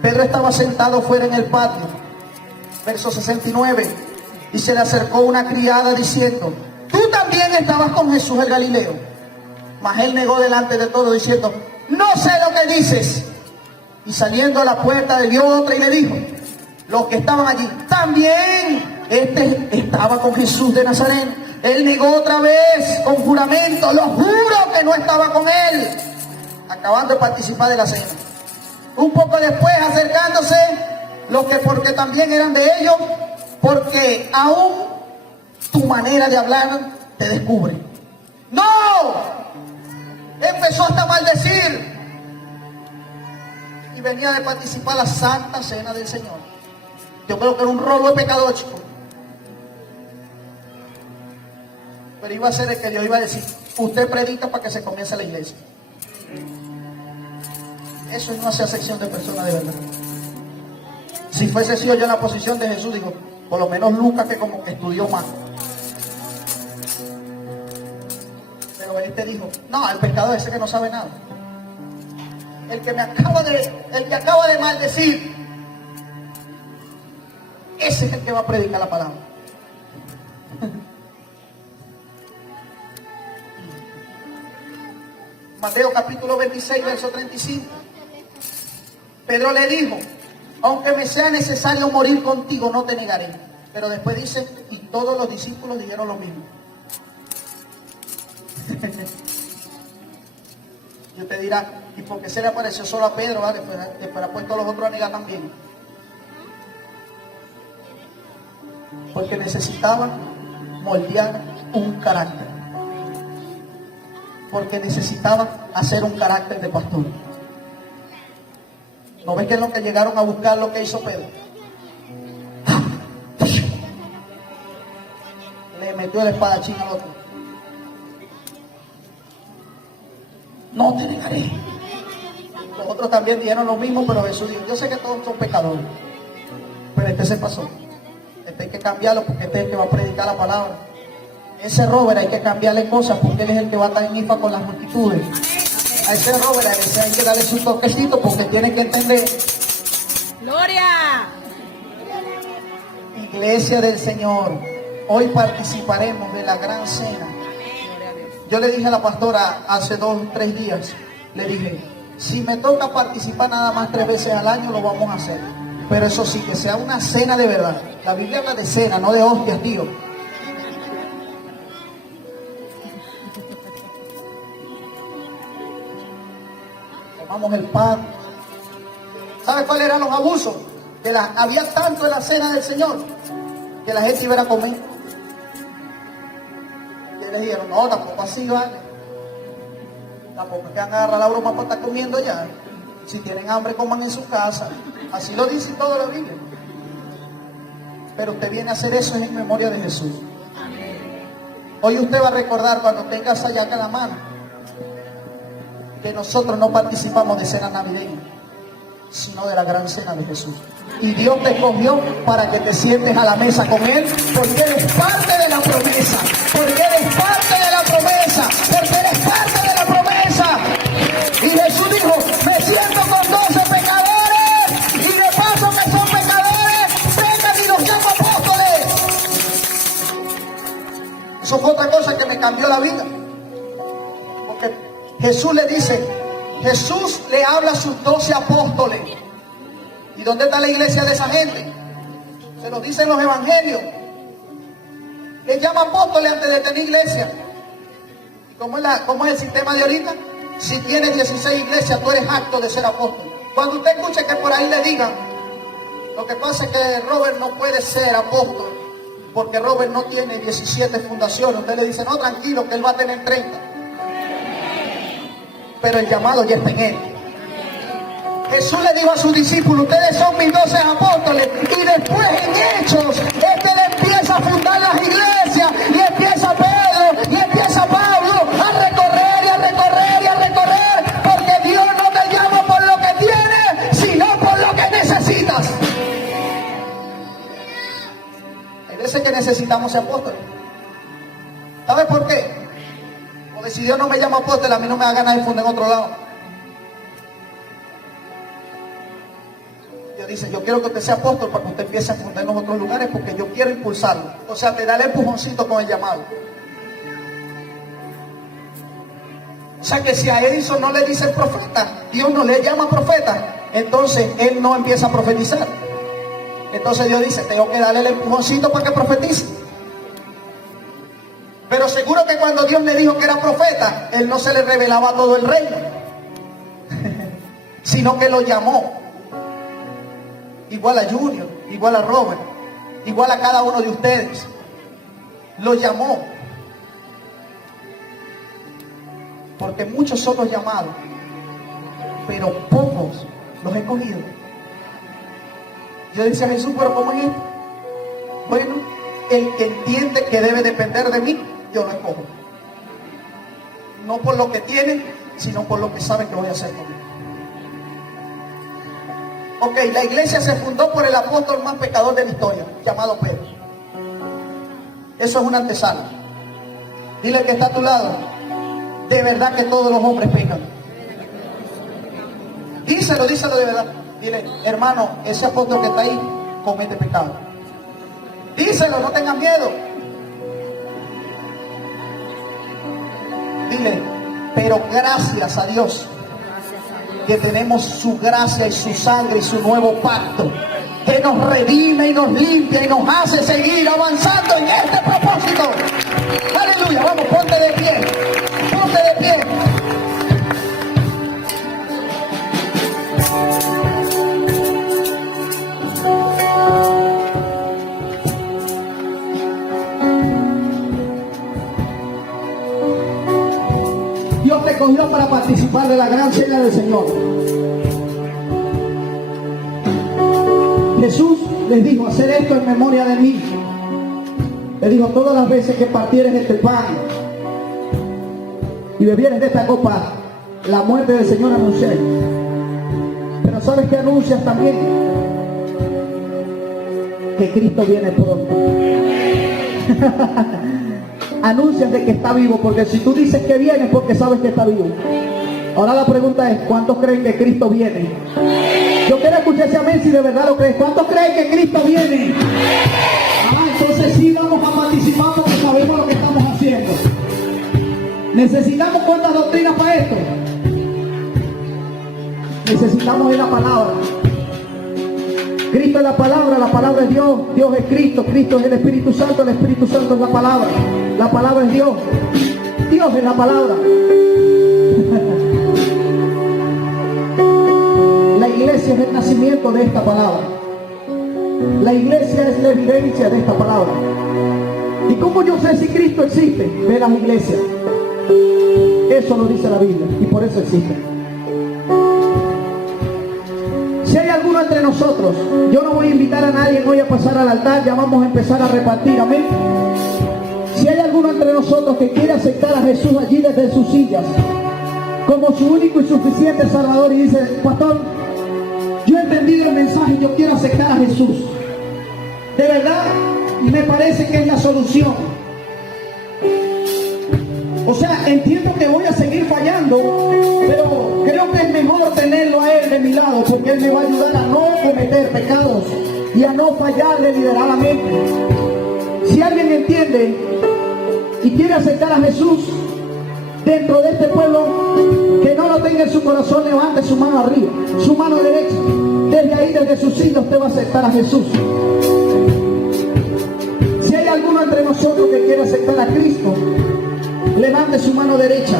Pedro estaba sentado fuera en el patio, verso 69, y se le acercó una criada diciendo: tú también estabas con Jesús el Galileo. Mas él negó delante de todos diciendo: no sé lo que dices. Y saliendo a la puerta le vio otra y le dijo: los que estaban allí, también este estaba con Jesús de Nazaret. Él negó otra vez con juramento: lo juro que no estaba con él. Acabando de participar de la cena. Un poco después, acercándose, los que porque también eran de ellos, porque aún tu manera de hablar te descubre. ¡No! Empezó hasta a maldecir. Y venía de participar en la Santa Cena del Señor. Yo creo que era un rolo de pecador, chico. Pero iba a ser el que Dios iba a decir: usted predica para que se comience la iglesia. Eso no hace acepción de personas de verdad. Si fuese sido yo en la posición de Jesús, digo, por lo menos Lucas, que como que estudió más. Pero él te dijo: no, el pecador ese que no sabe nada. El que acaba de maldecir, ese es el que va a predicar la palabra. Mateo capítulo 26, verso 35. Pedro le dijo: aunque me sea necesario morir contigo, no te negaré. Pero después dice: y todos los discípulos dijeron lo mismo. Yo te dirá: ¿y por qué se le apareció solo a Pedro? ¿Vale? Después ha puesto a los otros a negar también. Porque necesitaban moldear un carácter. Porque necesitaban hacer un carácter de pastor. ¿No ves que es lo que llegaron a buscar lo que hizo Pedro? Le metió el espadachín al otro. No te negaré. Los otros también dijeron lo mismo, pero Jesús dijo: yo sé que todos son pecadores, pero este se pasó. Este hay que cambiarlo, porque este es el que va a predicar la palabra. Ese Robert hay que cambiarle cosas, porque él es el que va a estar en IFA con las multitudes. A ese Robert, a ese hay que darle su toquecito, porque tiene que entender. ¡Gloria! Iglesia del Señor, hoy participaremos de la gran cena. Yo le dije a la pastora hace 2 o 3 días, le dije: si me toca participar nada más 3 veces al año, lo vamos a hacer. Pero eso sí, que sea una cena de verdad. La Biblia habla de cena, no de hostias, tío. Tomamos el pan. ¿Sabe cuáles eran los abusos? Que había tanto en la cena del Señor que la gente iba a comer. Y les dijeron: no, tampoco así, vale. Tampoco es que agarra la broma para estar comiendo ya. Si tienen hambre, coman en su casa. Así lo dice toda la Biblia. Pero usted viene a hacer eso en memoria de Jesús. Hoy usted va a recordar, cuando tenga esa yaca en la mano, que nosotros no participamos de cena navideña, sino de la gran cena de Jesús. Y Dios te escogió para que te sientes a la mesa con Él, porque eres parte de la promesa. Porque eres parte de la promesa. Porque eres parte de la promesa. Y Jesús dijo: me siento con 12 pecadores, y de paso que son pecadores, vengan y los llamo apóstoles. Eso fue otra cosa que me cambió la vida. Porque Jesús le dice, Jesús le habla a sus 12 apóstoles. ¿Y dónde está la iglesia de esa gente? Se lo dicen los evangelios. Les llama apóstoles antes de tener iglesia. ¿Y cómo es el sistema de ahorita? Si tienes 16 iglesias, tú eres apto de ser apóstol. Cuando usted escuche que por ahí le digan: lo que pasa es que Robert no puede ser apóstol, porque Robert no tiene 17 fundaciones, usted le dice: no, tranquilo, que él va a tener 30. Pero el llamado ya está en él. Jesús le dijo a sus discípulos: ustedes son mis 12 apóstoles. Y después en Hechos es que él empieza a fundar las iglesias. Y empieza Pedro y empieza Pablo a recorrer y a recorrer y a recorrer. Porque Dios no te llama por lo que tienes, sino por lo que necesitas. Hay veces que necesitamos ser apóstoles. ¿Sabes por qué? Porque si Dios no me llama apóstol, a mí no me da ganas de fundar en otro lado. Dios dice: yo quiero que usted sea apóstol para que usted empiece a fundar en los otros lugares, porque yo quiero impulsarlo. O sea, te da el empujoncito con el llamado. O sea, que si a Edison no le dice el profeta, Dios no le llama profeta, entonces él no empieza a profetizar. Entonces Dios dice: tengo que darle el empujoncito para que profetice. Pero seguro que cuando Dios le dijo que era profeta, él no se le revelaba todo el reino. Si sino que lo llamó. Igual a Junior, igual a Robert, igual a cada uno de ustedes. Lo llamó. Porque muchos son los llamados, pero pocos los he escogido. Yo decía a Jesús, pero ¿cómo es esto? Bueno, el que entiende que debe depender de mí, yo lo escojo. No por lo que tiene, sino por lo que sabe que voy a hacer conmigo. Ok, la iglesia se fundó por el apóstol más pecador de la historia, llamado Pedro. Eso es una antesala. Dile al que está a tu lado, de verdad que todos los hombres pecan. Díselo de verdad. Dile, hermano, ese apóstol que está ahí comete pecado. Díselo, no tengan miedo. Dile, pero gracias a Dios que tenemos su gracia y su sangre y su nuevo pacto, que nos redime y nos limpia y nos hace seguir avanzando en este propósito. Aleluya, vamos, ponte de pie. Ponte de pie. Dios te cogió para participar de la gran cena del Señor. Jesús les dijo, hacer esto en memoria de mí. Les dijo, todas las veces que partieres este pan y bebieres de esta copa, la muerte del Señor anuncié. Pero ¿sabes qué anuncias también? Que Cristo viene pronto. Anuncias de que está vivo, porque si tú dices que viene es porque sabes que está vivo. Ahora la pregunta es, ¿cuántos creen que Cristo viene? Yo quiero escuchar ese amén si de verdad lo crees. ¿Cuántos creen que Cristo viene? Entonces sí vamos a participar porque sabemos lo que estamos haciendo. ¿Necesitamos cuántas doctrinas para esto? Necesitamos de la palabra. Cristo es la palabra es Dios, Dios es Cristo, Cristo es el Espíritu Santo es la palabra es Dios, Dios es la palabra. La iglesia es el nacimiento de esta palabra. La iglesia es la evidencia de esta palabra. ¿Y cómo yo sé si Cristo existe? Ve las iglesias. Eso lo dice la Biblia y por eso existe. Si hay alguno entre nosotros, yo no voy a invitar a nadie hoy a pasar al altar, ya vamos a empezar a repartir, amén. Si hay alguno entre nosotros que quiere aceptar a Jesús allí desde sus sillas, como su único y suficiente Salvador, y dice, pastor, yo he entendido el mensaje y yo quiero aceptar a Jesús. De verdad, me parece que es la solución. O sea, entiendo que voy a seguir fallando, pero creo que es mejor tenerlo a Él de mi lado, porque Él me va a ayudar a no cometer pecados y a no fallar deliberadamente. Si alguien entiende y quiere aceptar a Jesús dentro de este pueblo, que no lo tenga en su corazón, levante su mano arriba, su mano derecha. Desde ahí, desde sus siglos, usted va a aceptar a Jesús. Si hay alguno entre nosotros que quiere aceptar a Cristo, levante su mano derecha.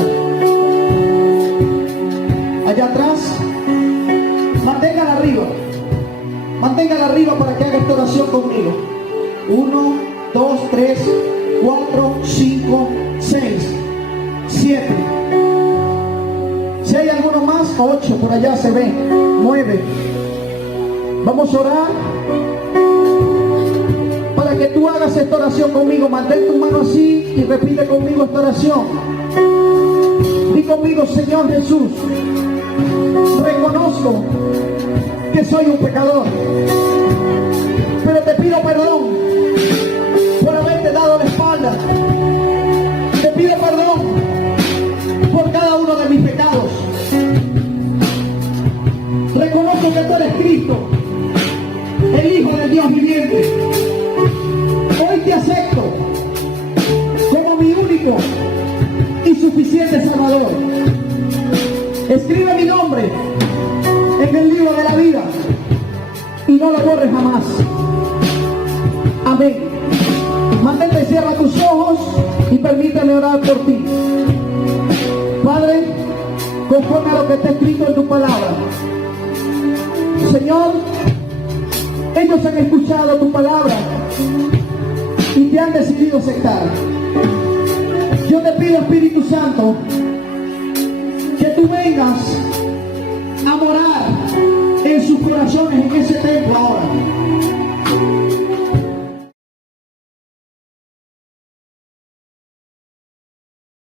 Allá atrás, manténgala arriba. Manténgala arriba para que haga esta oración conmigo. 1, 2, 3, 4, 5, 6, 7. Si hay alguno más, 8, por allá se ve. 9. Vamos a orar para que tú hagas esta oración conmigo. Mantén tu mano así y repite conmigo esta oración. Di conmigo, Señor Jesús, reconozco que soy un pecador, pero te pido perdón por haberte dado la espalda. Te pido perdón por cada uno de mis pecados. Reconozco que tú eres Cristo, el Hijo del Dios viviente. Hoy te acepto como mi único y suficiente Salvador. Escribe mi nombre en el libro de la vida y no lo borres jamás. Amén. Mantente, cierra tus ojos y permítame orar por ti. Padre, conforme a lo que está escrito en tu palabra, Señor, ellos han escuchado tu palabra y te han decidido aceptar. Yo te pido, Espíritu Santo, que tú vengas a morar en sus corazones, en ese templo ahora.